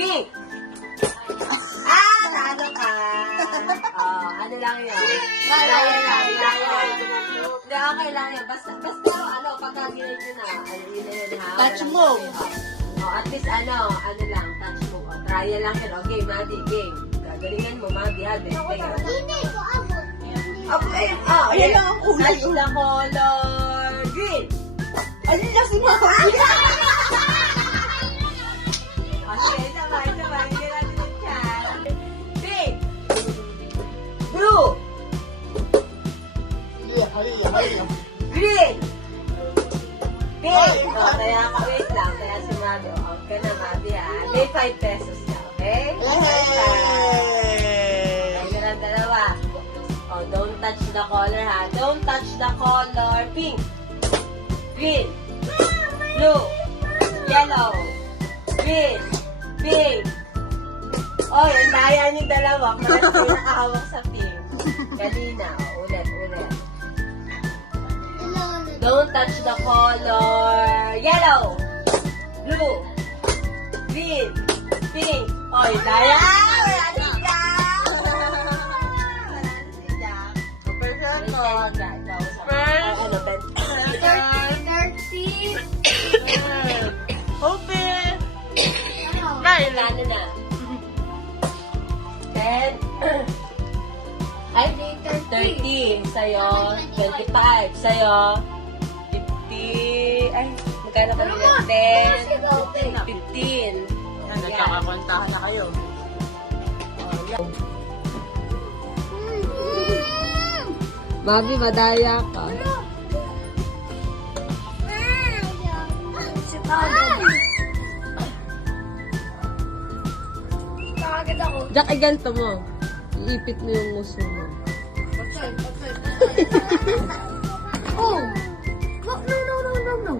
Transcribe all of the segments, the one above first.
Pink! Ano ka? Ano lang yun? Laya lang. Hindi, okay lang yun. Basta pagka ginay nyo na, yun na yun, ha? Touch mo. At least, ano lang, touch mo. Trial lang yun. Okay, Maddie, game. Gagalingan mo, Maddie, ha? Hindi ko abot. Ayan lang ang kulay. Touch the color green. Ayun na si Mama. Okay, sabay. Hindi natin yung chan. Pink. Blue. Green. Pink. Kaya wait lang. Kaya si Mami. Okay na, Mami, ha? May 5 pesos ka, okay? Ayan ang dalawa. Don't touch the color, ha? Don't touch the color. Pink. Green. Blue. Yellow. Green. Pink. Ang daya niyo dalawa. Parang may nakahawak sa pink. Kanina. Ulit. Don't touch the color. Yellow. Blue. Green. Pink. Daya. Wala si Jack. Open. Ano na? 10. Ay, 30. Sa'yo. 25. Sa'yo. 50. Ay, magkano ka nila? 10. 15. Nagkakapuntahan na kayo. Mami, madaya ka. Jack, ganito mo. Iipit mo yung muso mo. No.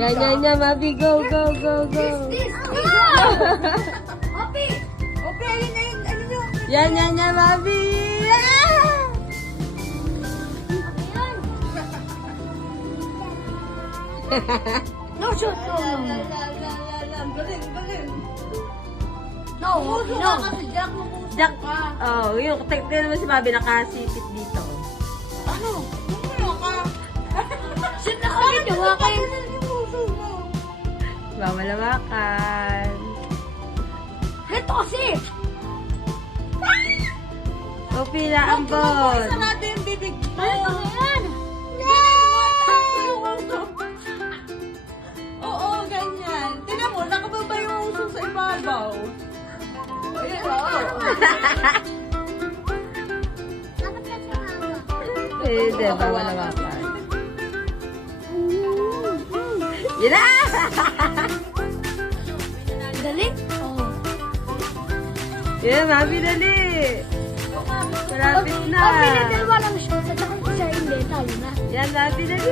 Yan, Mami. Go. Yan, Mami. No, shoot, no. Galing. No. Jack, yung tignan naman si Mami nakasipit dito. Ano? Ano ka? Shoot na kami, hawakan. Mamalawakan. Ito kasi. Pila ang ball. Isa natin yung bibig mo. Ano yan? Oo, ganyan. Tingnan mo, nakababa yung uso sa ibabaw. Ayan, oo. Dapat kasi hawak. Hindi, mamalawakan. Yan na! Galing? Oo. Yan, Mami, dali. Malapit na. Pag pinadalwa ng shoot, at saka siya hindi, talo na. Yan, Mami, dali.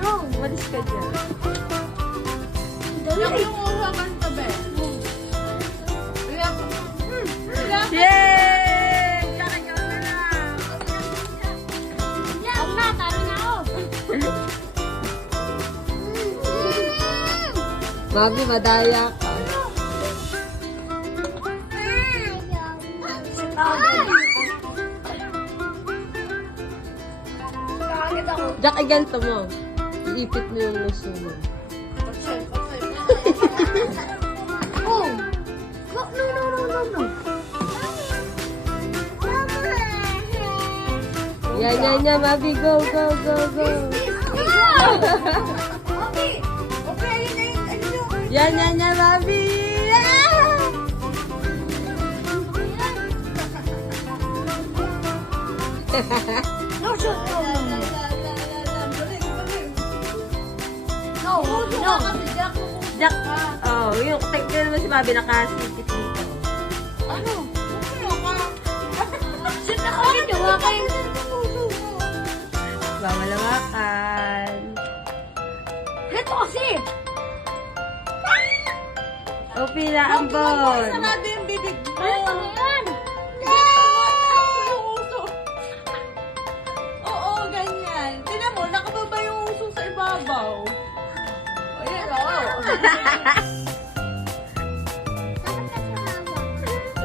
No. Umalis ka dyan. Yung uhakan tabi. Yay! Kakagaw na lang. Ako na, talo na ako. Mami, madaya ka. Jack, ganito mo. Iipit mo yung muso mo. Oh! No. Yan, Mami. Go. Okay, yun na yun. Yan, Mami. No, shoot, no. Galing. No. Jack, yung tignan naman si Mami nakasipit dito. Ano? Ano ka? Shoot na kami, hawakan. Mamalawakan. Ito kasi. Pila ang ball. Isa natin yung bibig mo. Ano yan? Oo, ganyan. Tingnan mo, nakababa yung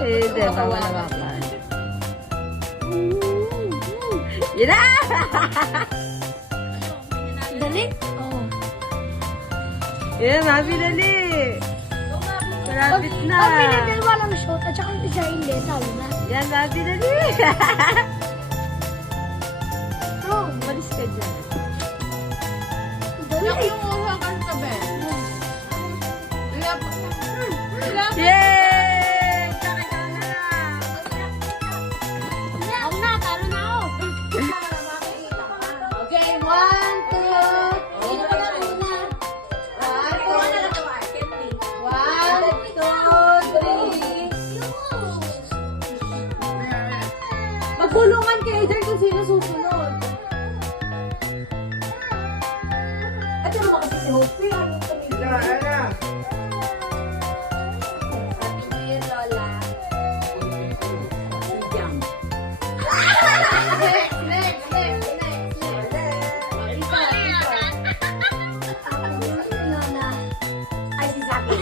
Hindi, bawal hawakan. Yun na! Dali? Oo. Yan, Mami, dali! Malapit na! Pag pinadalwa ng shot at saka yung isa hindi, talo na. Yan, Mami, dali! Oh, Malis ka dyan. Naku, dali. yung hawakan ka, Ben. Wala. Yay! Tsaka ikaw na! Ako na, talo na ako. Okay, 1, 2. Sino ka na muna? 1, 2, 3. Magulungan kayo dyan kung sino susunod. At ano ba kasi si Hope? Happy New Year, Lola. Lola. Ay, si Zaki.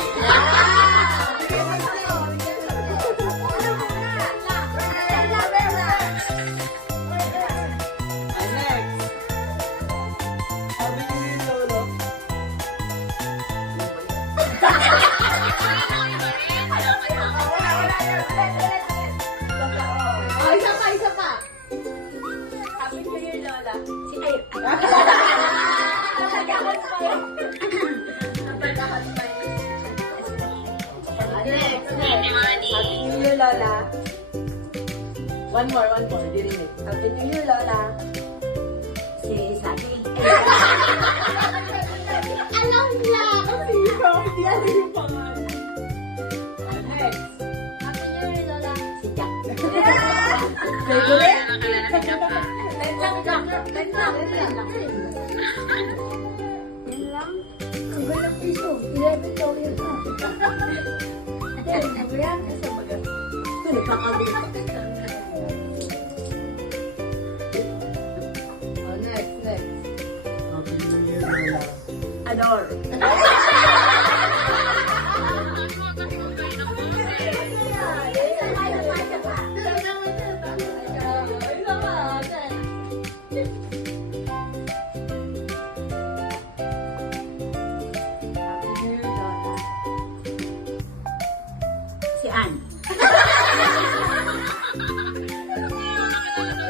Oh, isa pa. Happy New Year, Lola. Si Ay. Happy New Year, Lola. One more. Dirinig. Happy New Year, Lola. Si Saki. Alam lang. Hindi alam yung pangalan. Next. Happy New Year, Lola. Si Jack. Favorite? Yan lang. Ang galang piso. 11 dollars na. Ate, ano yan? Ito, nagkakabit. Oh, next. Ador. Si Ann.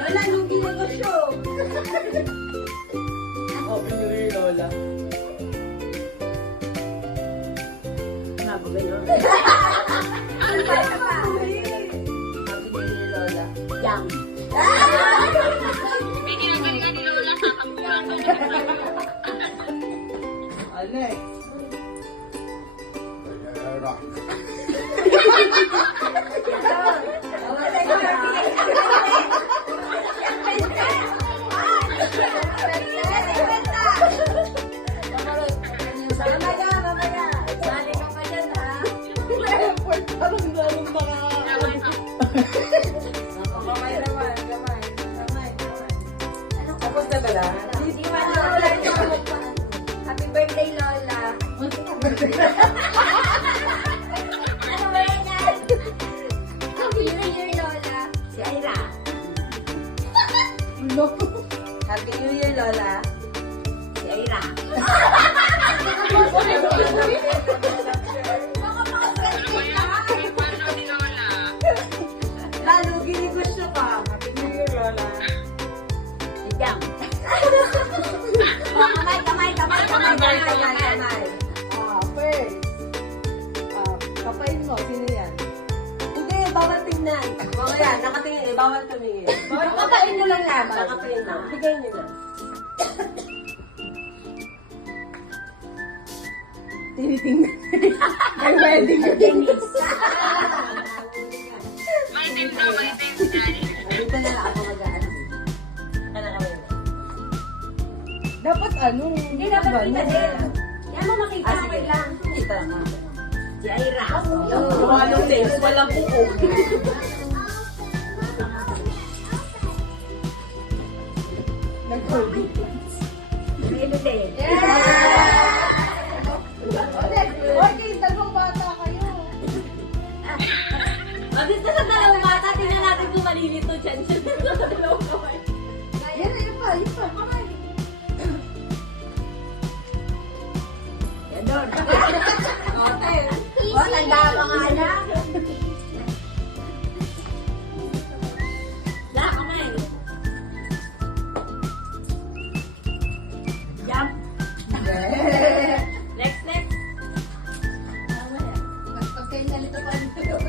Wala nung ginegosyo. Happy New Year, Lola. Bago ganyan. Happy New Year, Lola. Yang. Oh, next. Parang lalong Kamay naman, kamay. Tapos na ba lang? Happy birthday, Lola. Ano ba yan? Happy New Year, Lola. Si Ira. No. Happy New Year, Lola. Si Ira. Lalo, ginegosyo ka. Happy New Year, Lola. Si Jam. Kamay. First. Kapain mo. Sino yan? Hindi, bawal tingnan. Mamaya, nakatingin eh, bawal tumingin. Kapain mo lang naman. Nakatingin na. Bigay niyo na. Tinitingnan. Ang wedding ko. Dito na lang ako mag-aano. Dapat ano? Hindi, dapat kita din. Yan mo makita. Ah, sige. Okay lang. Kita lang. Si Ira. Walang face, walang buko. Nag-COVID. Really din. Oh, next. Matanda pa nga na. Lahat kamay. Jump. Next. Pag kayo nalito pa nito.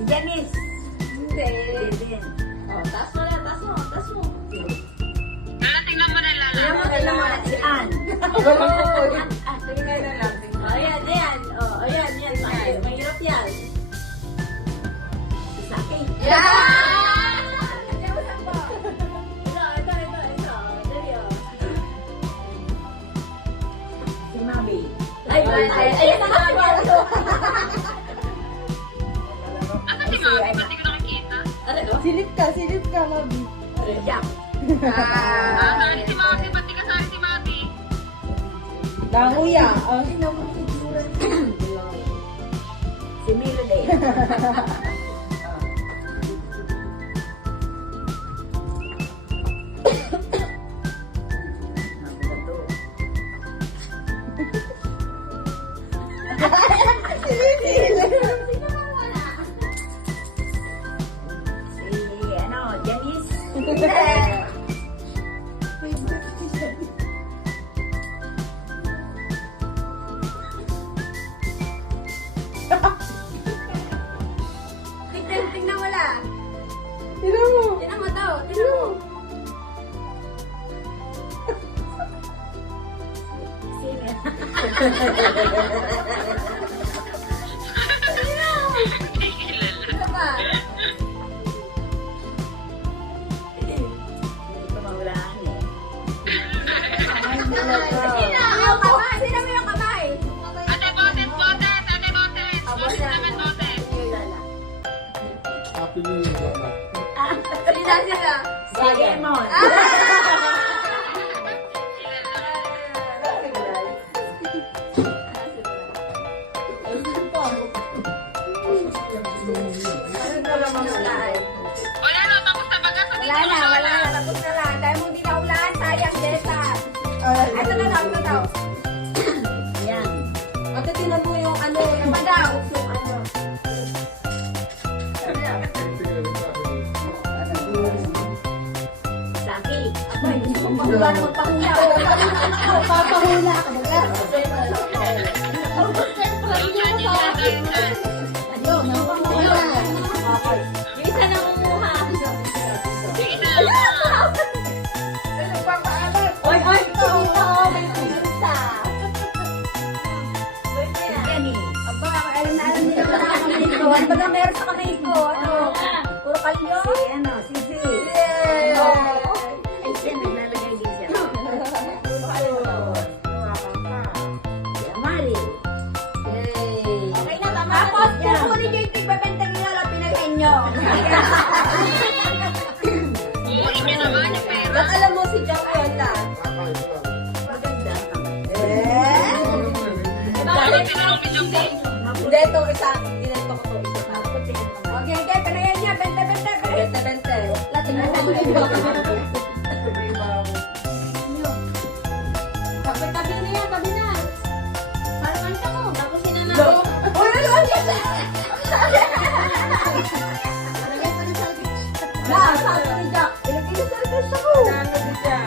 Si Janice. Hindi. Oh, taas mo. Tingnan mo na si Ann. Tingnan na lang. Oh, ayan. Oh, ayan. Mahirap yan. Si Saki. Ito. Dali, oh. Si Mabi. Ay, ayan na nga. Silip ka, Mabi. Jack. Danguya. Si Melody. Si ano, Janice. Tingnan mo la. Tignan mo. Tingnan mo daw. Tingnan mo. Sino? Ano ba? Hindi ko mahulaan eh. Sino? Ang kamay. Sino mo yung kamay? Happy New Year, Papa. Sino? Si Lemon. Wala na. Tapos na lang. Dahil mo hindi na ulaan, sayang, Desa. Ito na daw. Ayan. Ate, tinan mo yung ano. Ano ba daw? Yung ano. Saki. Abay, gusto kong mahula na magpahula. Papahula ka ba? Ayun, napahula. Yung isa na kumuha. Oy, dito. May pizza. Jenny. Aba, alam na nila na kamay ko. Ano ba na meron sa kamay ko? Ano? Puro kalyo? Si, ano, Sisi. Ay, siya, naglalagay din siya. Si Amari. Okay na, tama. Tapos, kukunin niyo yung tigbabenta nila lang pinagay niyo. Ba't alam mo si Jack Ella? Maganda. Hindi, ito isa. Ginento ko ito isa. Okay, panayan niya. Bente. Bente. Latin na Tabi na. Parang kanta mo. Tapos sinanay. Uy, ano siya? Na, sabi ni Jack. Ilagay niyo sa request ako. Ano si Jack?